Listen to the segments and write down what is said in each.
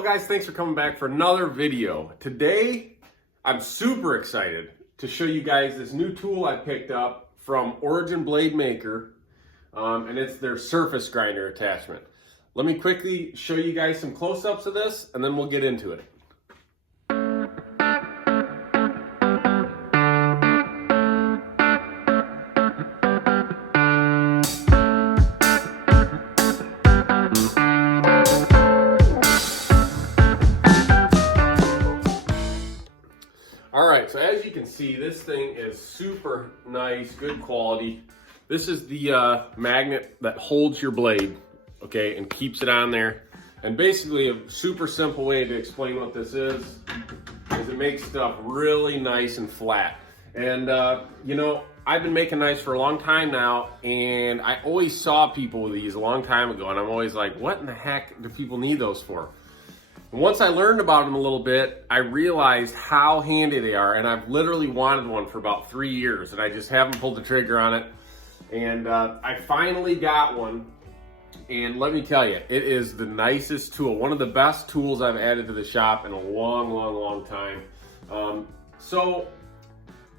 Well guys, thanks for coming back for another video. Today, I'm super excited to show you guys this new tool I picked up from Origin Blade Maker, and it's their surface grinder attachment. Let me quickly show you guys some close-ups of this, and then we'll get into it. Alright, so as you can see, this thing is super nice, good quality. This is the magnet that holds your blade, okay, and keeps it on there. And basically a super simple way to explain what this is it makes stuff really nice and flat. And you know, I've been making knives for a long time now, and I always saw people with these a long time ago, and I'm always like, what in the heck do people need those for? And once I learned about them a little bit, I realized how handy they are, and I've literally wanted one for about 3 years, and I just haven't pulled the trigger on it. And I finally got one, and let me tell you, it is the nicest tool, one of the best tools I've added to the shop in a long time. So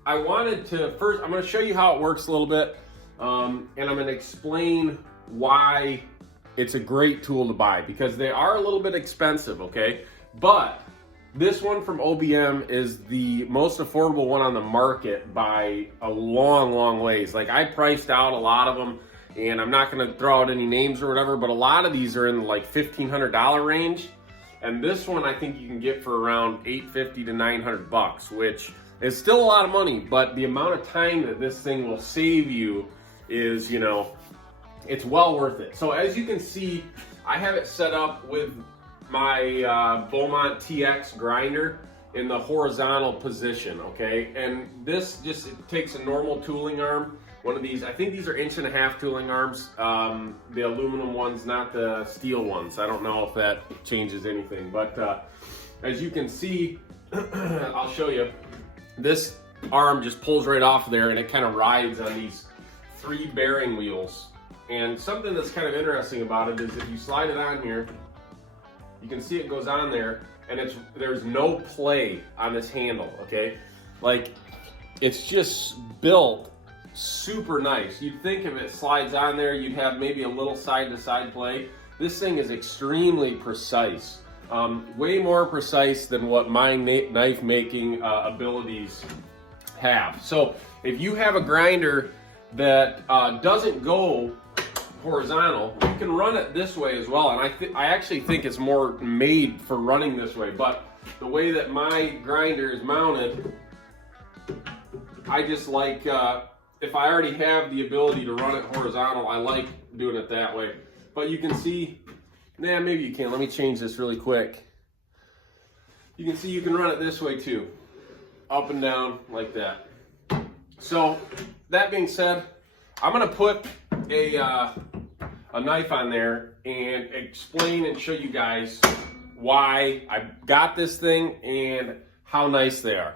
I wanted to, first, I'm going to show you how it works a little bit, and I'm going to explain why it's a great tool to buy, because they are a little bit expensive, okay? But this one from OBM is the most affordable one on the market by a long ways. Like, I priced out a lot of them, and I'm not gonna throw out any names or whatever, but a lot of these are in the like $1,500 range. And this one I think you can get for around $850 to $900, which is still a lot of money, but the amount of time that this thing will save you is, you know, it's well worth it. So as you can see, I have it set up with my Beaumont TX grinder in the horizontal position, okay? And this just, it takes a normal tooling arm. One of these, I think these are 1.5 inch tooling arms, the aluminum ones, not the steel ones. I don't know if that changes anything, but as you can see, I'll show you, this arm just pulls right off there, and it kind of rides on these 3 bearing wheels. And something that's kind of interesting about it is if you slide it on here, you can see it goes on there, and there's no play on this handle, okay? Like, it's just built super nice. You'd think if it slides on there, you'd have maybe a little side-to-side play. This thing is extremely precise, way more precise than what my knife making abilities have. So if you have a grinder that doesn't go horizontal, you can run it this way as well, and I actually think it's more made for running this way, but the way that my grinder is mounted, I just like, if I already have the ability to run it horizontal, I like doing it that way. But you can see, maybe you can, let me change this really quick. You can see you can run it this way too, up and down like that. So that being said, I'm gonna put a knife on there and explain and show you guys why I got this thing and how nice they are.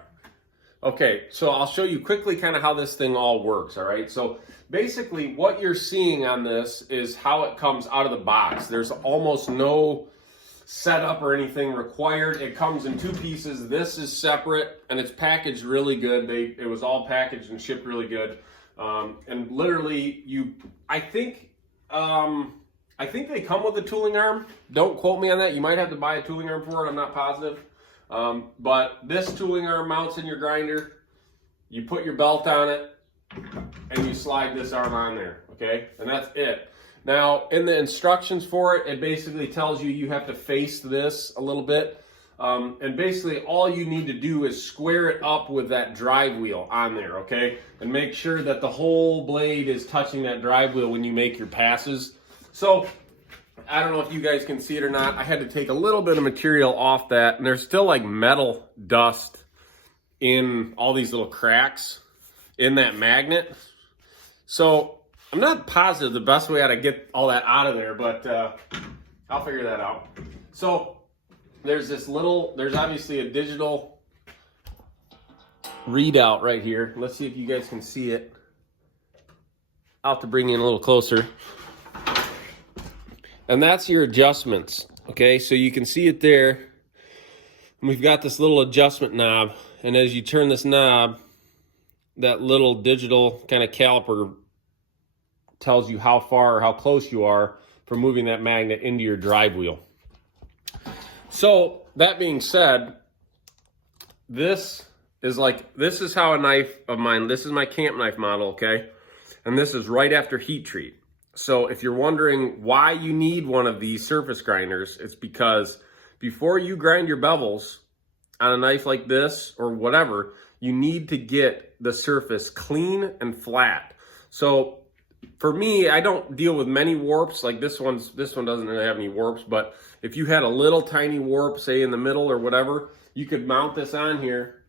Okay, so I'll show you quickly kind of how this thing all works, all right? So basically what you're seeing on this is how it comes out of the box. There's almost no setup or anything required. It comes in 2 pieces. This is separate, and it's packaged really good. It was all packaged and shipped really good. And literally, I think they come with a tooling arm. Don't quote me on that. You might have to buy a tooling arm for it. I'm not positive. But this tooling arm mounts in your grinder. You put your belt on it, and you slide this arm on there, okay? And that's it. Now, in the instructions for it, it basically tells you have to face this a little bit. And basically all you need to do is square it up with that drive wheel on there, okay? And make sure that the whole blade is touching that drive wheel when you make your passes. So, I don't know if you guys can see it or not. I had to take a little bit of material off that, and there's still like metal dust in all these little cracks in that magnet. So, I'm not positive the best way how to get all that out of there, but I'll figure that out. So, there's obviously a digital readout right here. Let's see if you guys can see it. I'll have to bring you in a little closer. And that's your adjustments. Okay, so you can see it there. And we've got this little adjustment knob, and as you turn this knob, that little digital kind of caliper tells you how far or how close you are from moving that magnet into your drive wheel. So that being said, this is how a knife of mine, this is my camp knife model, okay? And this is right after heat treat. So if you're wondering why you need one of these surface grinders, it's because before you grind your bevels on a knife like this or whatever, you need to get the surface clean and flat. So for me, I don't deal with many warps. Like this one doesn't really have any warps, but if you had a little tiny warp, say in the middle or whatever, you could mount this on here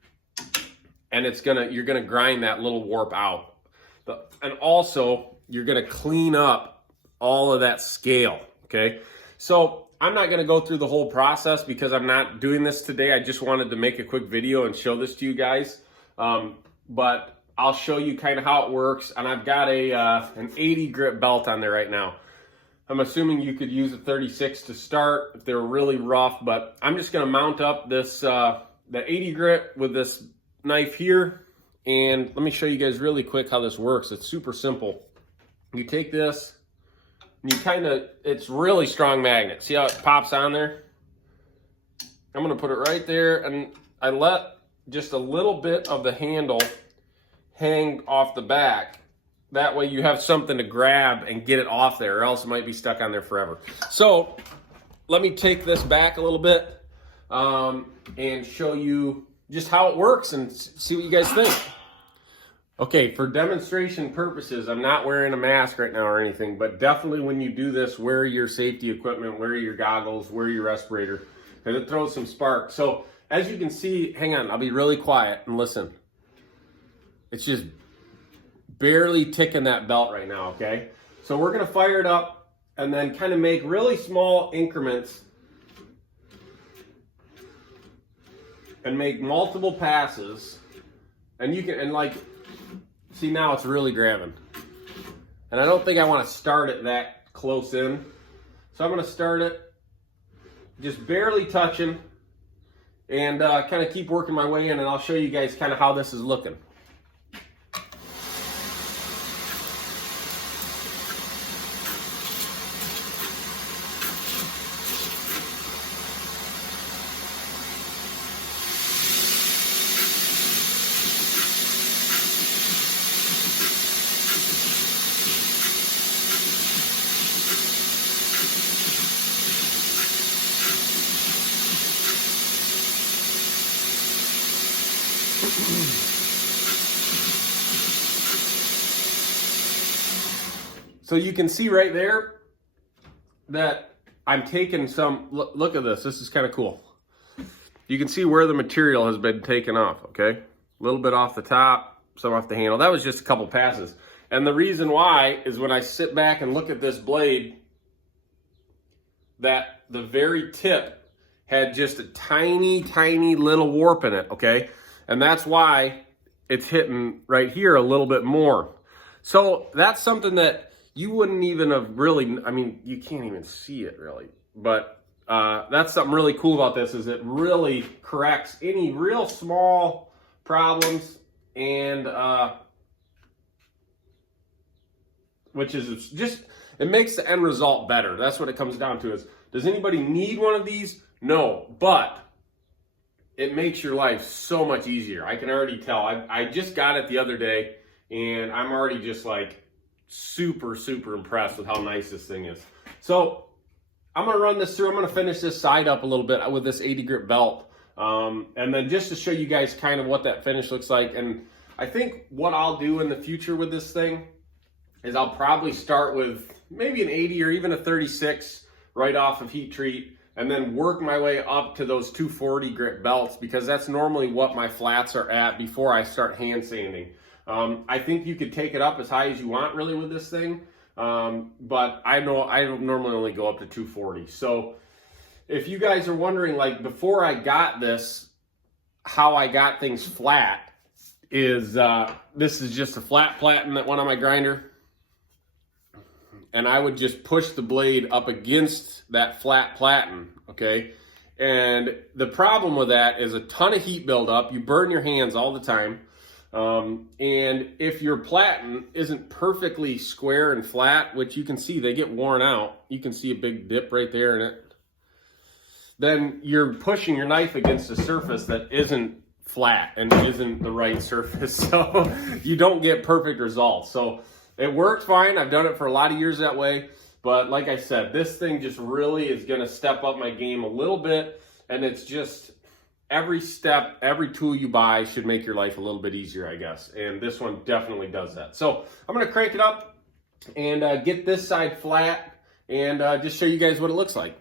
and you're gonna grind that little warp out. And also, you're gonna clean up all of that scale, okay? So I'm not gonna go through the whole process because I'm not doing this today. I just wanted to make a quick video and show this to you guys. But I'll show you kind of how it works. And I've got an 80 grit belt on there right now. I'm assuming you could use a 36 to start if they're really rough, but I'm just gonna mount up this the 80 grit with this knife here. And let me show you guys really quick how this works. It's super simple. You take this, and it's really strong magnet. See how it pops on there? I'm gonna put it right there, and I let just a little bit of the handle hang off the back. That way you have something to grab and get it off there, or else it might be stuck on there forever. So let me take this back a little bit and show you just how it works and see what you guys think. Okay, for demonstration purposes, I'm not wearing a mask right now or anything, but definitely when you do this, wear your safety equipment, wear your goggles, wear your respirator, because it throws some spark. So as you can see, hang on, I'll be really quiet and listen. It's just barely ticking that belt right now, okay? So we're gonna fire it up and then kind of make really small increments and make multiple passes. And you can, see now it's really grabbing. And I don't think I want to start it that close in. So I'm going to start it just barely touching and kind of keep working my way in, and I'll show you guys kind of how this is looking. So you can see right there that I'm taking some, look at this, this is kind of cool. You can see where the material has been taken off, okay? A little bit off the top, some off the handle. That was just a couple passes. And the reason why is when I sit back and look at this blade, that the very tip had just a tiny, tiny little warp in it, okay? And that's why it's hitting right here a little bit more. So that's something that you wouldn't even have really, I mean, you can't even see it really, but that's something really cool about this, is it really corrects any real small problems, and which is just, it makes the end result better. That's what it comes down to. Is, does anybody need one of these? No, but it makes your life so much easier. I can already tell. I just got it the other day, and I'm already just like super, super impressed with how nice this thing is. So I'm gonna run this through. I'm gonna finish this side up a little bit with this 80 grit belt. And then just to show you guys kind of what that finish looks like. And I think what I'll do in the future with this thing is I'll probably start with maybe an 80 or even a 36 right off of heat treat, and then work my way up to those 240 grit belts, because that's normally what my flats are at before I start hand sanding. I think you could take it up as high as you want really with this thing, but I know I normally only go up to 240. So if you guys are wondering, like, before I got this, how I got things flat is this is just a flat platen that went on my grinder. and I would just push the blade up against that flat platen, okay? And the problem with that is a ton of heat buildup. You burn your hands all the time. And if your platen isn't perfectly square and flat, which you can see they get worn out, you can see a big dip right there in it, then you're pushing your knife against a surface that isn't flat and isn't the right surface. So you don't get perfect results. So it works fine. I've done it for a lot of years that way. But like I said, this thing just really is going to step up my game a little bit. And it's just every step, every tool you buy should make your life a little bit easier, I guess. And this one definitely does that. So I'm going to crank it up and get this side flat and just show you guys what it looks like.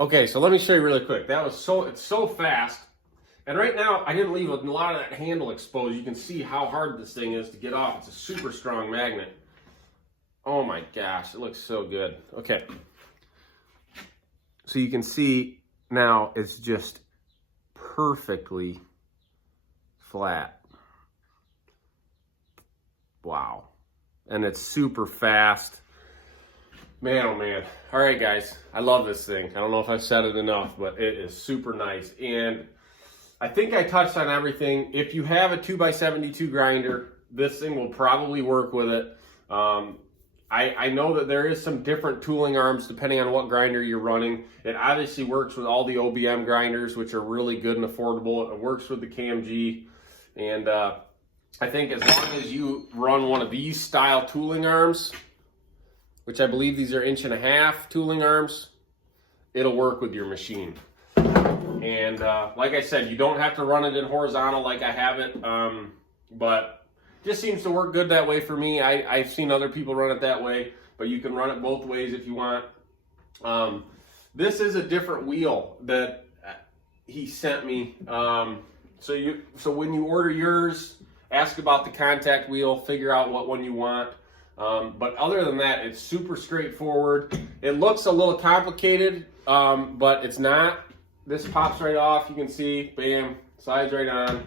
Okay, so let me show you really quick. That was it's so fast. And right now, I didn't leave a lot of that handle exposed. You can see how hard this thing is to get off. It's a super strong magnet. Oh my gosh, it looks so good. Okay. So you can see now it's just perfectly flat. Wow. And it's super fast. Man, oh man. All right, guys. I love this thing. I don't know if I've said it enough, but it is super nice. And I think I touched on everything. If you have a 2x72 grinder, this thing will probably work with it. I know that there is some different tooling arms depending on what grinder you're running. It obviously works with all the OBM grinders, which are really good and affordable. It works with the KMG. And I think as long as you run one of these style tooling arms, which I believe these are 1.5-inch tooling arms, it'll work with your machine. And like I said, you don't have to run it in horizontal like I have it, but just seems to work good that way for me. I've seen other people run it that way, but you can run it both ways if you want. This is a different wheel that he sent me. So when you order yours, ask about the contact wheel, figure out what one you want. But other than that, it's super straightforward. It looks a little complicated, but it's not. This pops right off. You can see, bam, slides right on.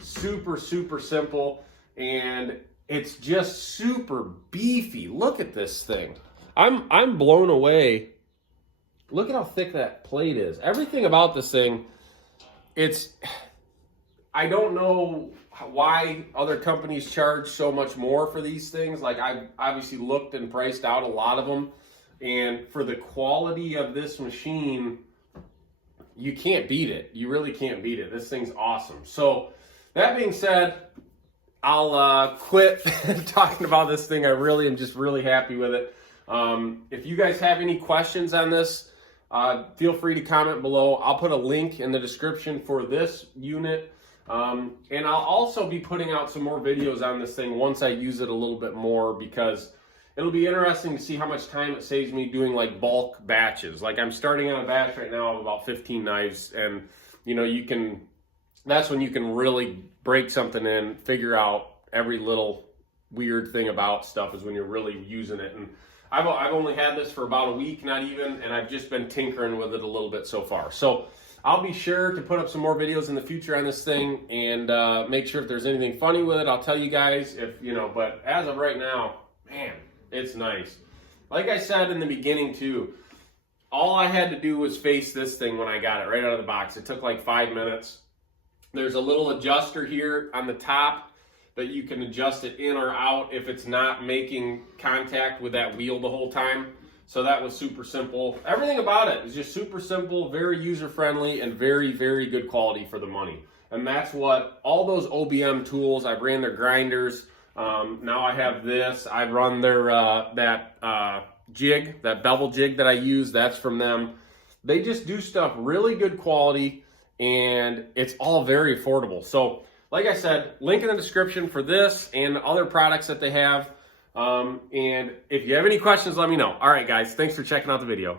Super, super simple. And it's just super beefy. Look at this thing. I'm blown away. Look at how thick that plate is. Everything about this thing, I don't know why other companies charge so much more for these things. Like, I've obviously looked and priced out a lot of them, and for the quality of this machine, you can't beat it. You really can't beat it. This thing's awesome. So that being said, I'll quit talking about this thing. I really am just really happy with it. If you guys have any questions on this, feel free to comment below. I'll put a link in the description for this unit. And I'll also be putting out some more videos on this thing once I use it a little bit more, because it'll be interesting to see how much time it saves me doing like bulk batches. Like, I'm starting on a batch right now of about 15 knives, and you know, that's when you can really break something in, figure out every little weird thing about stuff, is when you're really using it. And I've only had this for about a week, not even, and I've just been tinkering with it a little bit so far. So I'll be sure to put up some more videos in the future on this thing, and make sure if there's anything funny with it, I'll tell you guys. But as of right now, man, it's nice. Like I said in the beginning too, all I had to do was face this thing when I got it right out of the box. It took like 5 minutes. There's a little adjuster here on the top that you can adjust it in or out if it's not making contact with that wheel the whole time. So that was super simple. Everything about it is just super simple, very user-friendly, and very, very good quality for the money. And that's what all those OBM tools, I've ran their grinders. Now I have this. I run their jig, that bevel jig that I use, that's from them. They just do stuff really good quality, and it's all very affordable. So like I said, link in the description for this and other products that they have. And if you have any questions, let me know. All right, guys, thanks for checking out the video.